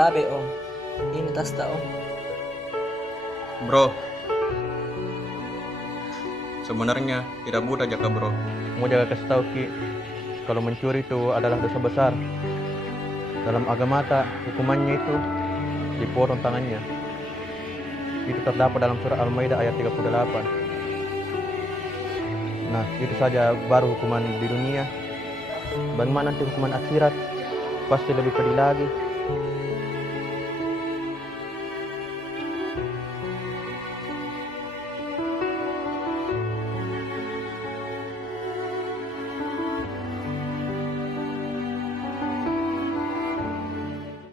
tabe om. Ini tas ta om. Bro, sebenarnya tidak mudah jaga bro. Mau jaga kasih tahu Ki, kalau mencuri itu adalah dosa besar. Dalam agama tak, hukumannya itu dipotong tangannya. Itu terdapat dalam surah Al-Maidah ayat 38. Nah, itu saja baru hukuman di dunia. Bagaimana nanti hukuman akhirat? Pasti lebih pedih lagi.